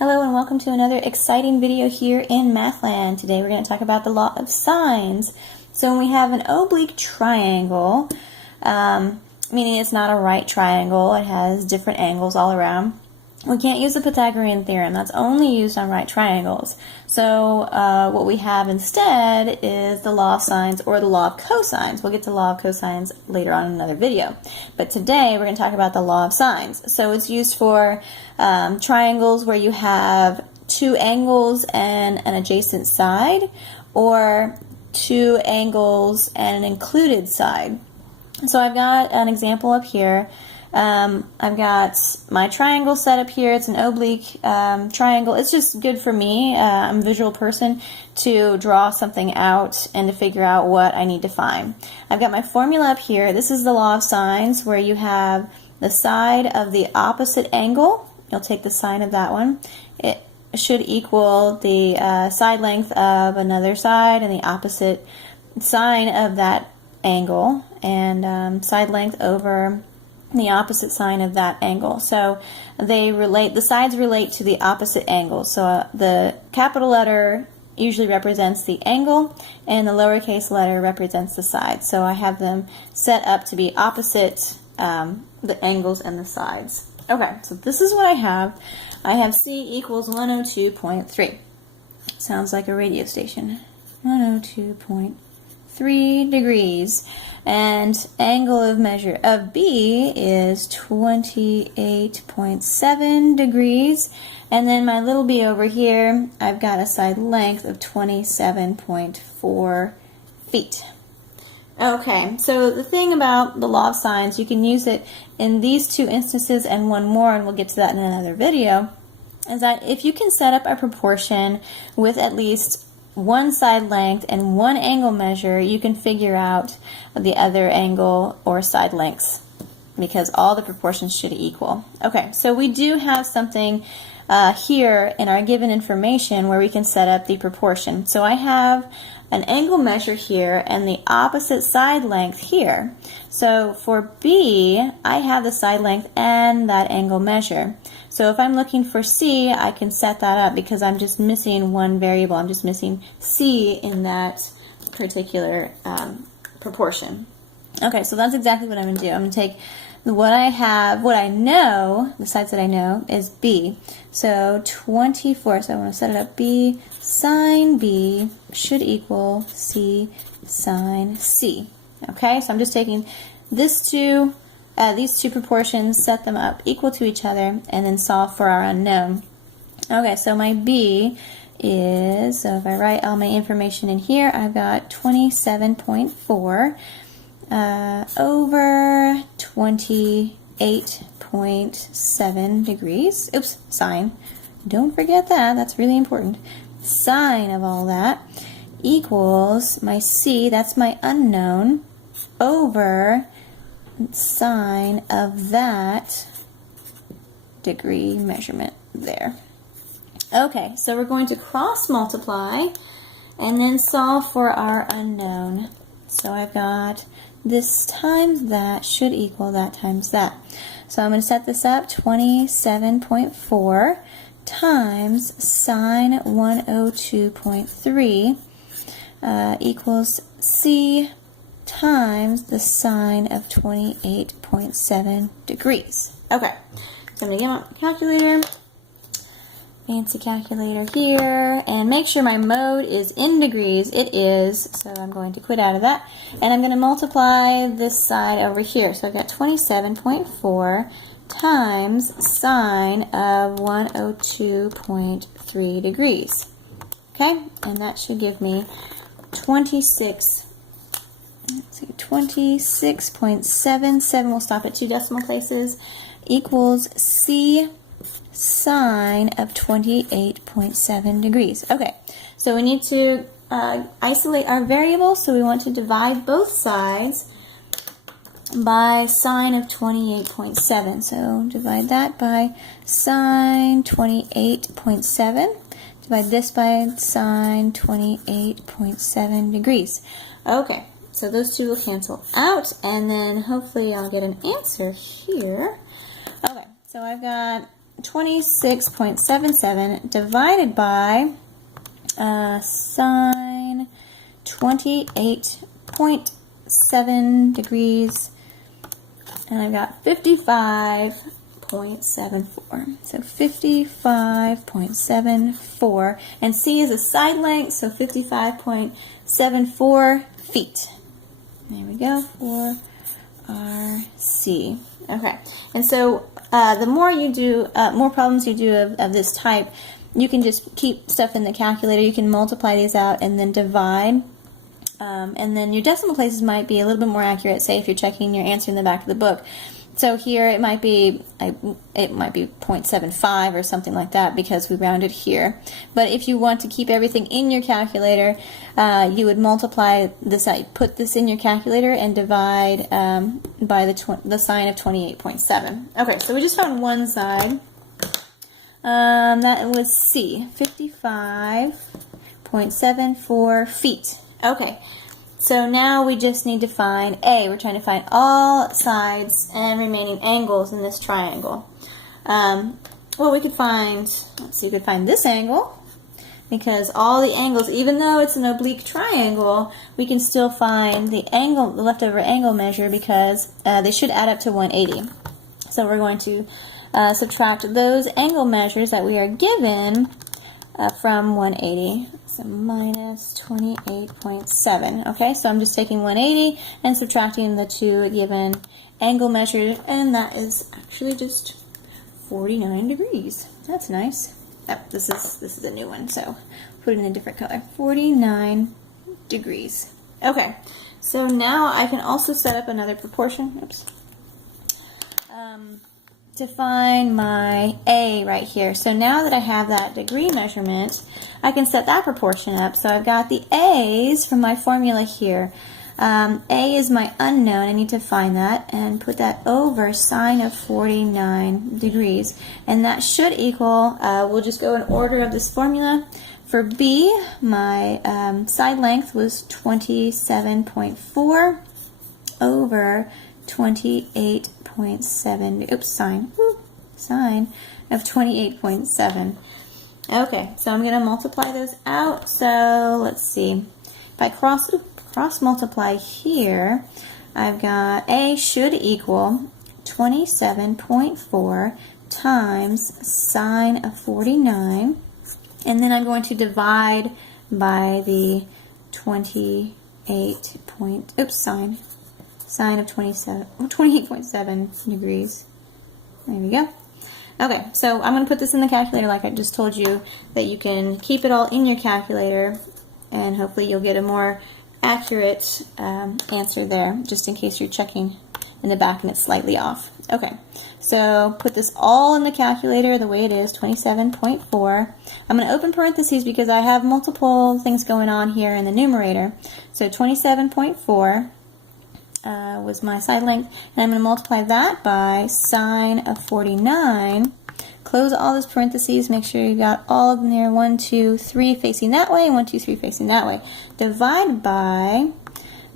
Hello and welcome to another exciting video here in Mathland. Today we're going to talk about the law of sines. So when we have an oblique triangle, meaning it's not a right triangle, it has different angles all around, we can't use the Pythagorean theorem. That's only used on right triangles. So what we have instead is the law of sines or the law of cosines. We'll get to the law of cosines later on in another video. But today we're going to talk about the law of sines. So it's used for triangles where you have two angles and an adjacent side, or two angles and an included side. So I've got an example up here. I've got my triangle set up here. It's an oblique triangle. It's just good for me. I'm a visual person to draw something out and to figure out what I need to find. I've got my formula up here. This is the law of sines, where you have the side of the opposite angle. You'll take the sine of that one. It should equal the side length of another side and the opposite sine of that angle, and side length over the opposite sine of that angle. So they relate, the sides relate to the opposite angle. So the capital letter usually represents the angle and the lowercase letter represents the side. So I have them set up to be opposite the angles and the sides. Okay, so this is what I have. I have C equals 102.3. Sounds like a radio station. 102.3 degrees. And angle of measure of B is 28.7 degrees. And then my little b over here, I've got a side length of 27.4 feet. Okay, so the thing about the law of sines, you can use it in these two instances and one more, and we'll get to that in another video, is that if you can set up a proportion with at least one side length and one angle measure, you can figure out the other angle or side lengths, because all the proportions should equal. Okay, so we do have something here in our given information where we can set up the proportion. So I have an angle measure here and the opposite side length here. So for B, I have the side length and that angle measure. So if I'm looking for C, I can set that up because I'm just missing one variable. I'm just missing C in that particular proportion. Okay, so that's exactly what I'm going to do. I'm going to take what I have, what I know, the sides that I know, is B. So 24, so I want to set it up. B sine B should equal C sine C. Okay, so I'm just taking these two proportions, set them up equal to each other, and then solve for our unknown. Okay, so my B is, so if I write all my information in here, I've got 27.4 over 28.7 degrees. Oops, sine. Don't forget that. That's really important. Sine of all that equals my C, that's my unknown, over sine of that degree measurement there. Okay, so we're going to cross multiply and then solve for our unknown. So I've got this times that should equal that times that. So I'm going to set this up. 27.4 times sine 102.3 equals C times the sine of 28.7 degrees. Okay, so I'm going to get my calculator, fancy calculator here, and make sure my mode is in degrees. It is, so I'm going to quit out of that, and I'm going to multiply this side over here. So I've got 27.4 times sine of 102.3 degrees. Okay, and that should give me 26.77, we'll stop at 2 decimal places, equals C sine of 28.7 degrees. Okay, so we need to isolate our variables, so we want to divide both sides by sine of 28.7. So divide that by sine 28.7. Divide this by sine 28.7 degrees. Okay, so those two will cancel out, and then hopefully I'll get an answer here. Okay, so I've got 26.77 divided by sine 28.7 degrees, and I've got 55.74. So 55.74, and C is a side length, so 55.74 feet. There we go, for RC. Okay, and so the more you do, more problems you do of this type, you can just keep stuff in the calculator. You can multiply these out and then divide. And then your decimal places might be a little bit more accurate, say if you're checking your answer in the back of the book. So here it might be 0.75 or something like that because we rounded here. But if you want to keep everything in your calculator, you would multiply this out, put this in your calculator and divide by the sine of 28.7. Okay, so we just found one side. That was C, 55.74 feet. Okay, so now we just need to find A. We're trying to find all sides and remaining angles in this triangle. Well, we could find, let's see, we could find this angle, because all the angles, even though it's an oblique triangle, we can still find the angle, the leftover angle measure, because they should add up to 180. So we're going to subtract those angle measures that we are given from 180. So minus 28.7. Okay, so I'm just taking 180 and subtracting the two given angle measures, and that is actually just 49 degrees. That's nice. Oh, this is a new one, so put it in a different color. 49 degrees. Okay, so now I can also set up another proportion. Oops. To find my A right here. So now that I have that degree measurement, I can set that proportion up. So I've got the A's from my formula here. A is my unknown. I need to find that and put that over sine of 49 degrees. And that should equal, we'll just go in order of this formula. For B, my side length was 27.4 over 28.7, oops, sine of 28.7. Okay, so I'm going to multiply those out. So let's see. If I cross multiply here, I've got A should equal 27.4 times sine of 49, and then I'm going to divide by the 28 point, sine of 28.7 degrees. There we go. Okay, so I'm going to put this in the calculator like I just told you, that you can keep it all in your calculator, and hopefully you'll get a more accurate answer there, just in case you're checking in the back and it's slightly off. Okay, so put this all in the calculator the way it is, 27.4. I'm going to open parentheses because I have multiple things going on here in the numerator. So 27.4 was my side length, and I'm going to multiply that by sine of 49. Close all those parentheses, make sure you got all of them there, 1, 2, 3 facing that way, and 1, 2, 3 facing that way. Divide by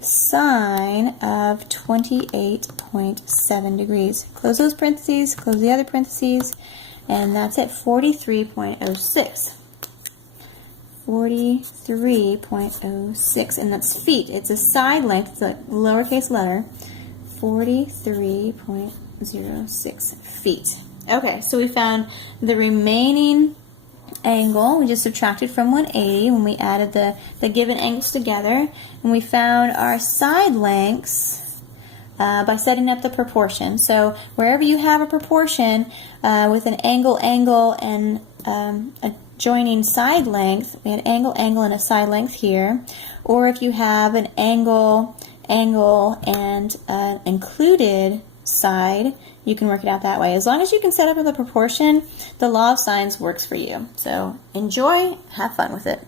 sine of 28.7 degrees. Close those parentheses, close the other parentheses, and that's it, 43.06. 43.06, and that's feet. It's a side length, it's a lowercase letter, 43.06 feet. Okay, so we found the remaining angle. We just subtracted from 180 when we added the given angles together, and we found our side lengths by setting up the proportion. So wherever you have a proportion with an angle, and a joining side length, we had angle, and a side length here, or if you have an angle, and included side, you can work it out that way. As long as you can set up the proportion, the law of sines works for you. So enjoy, have fun with it.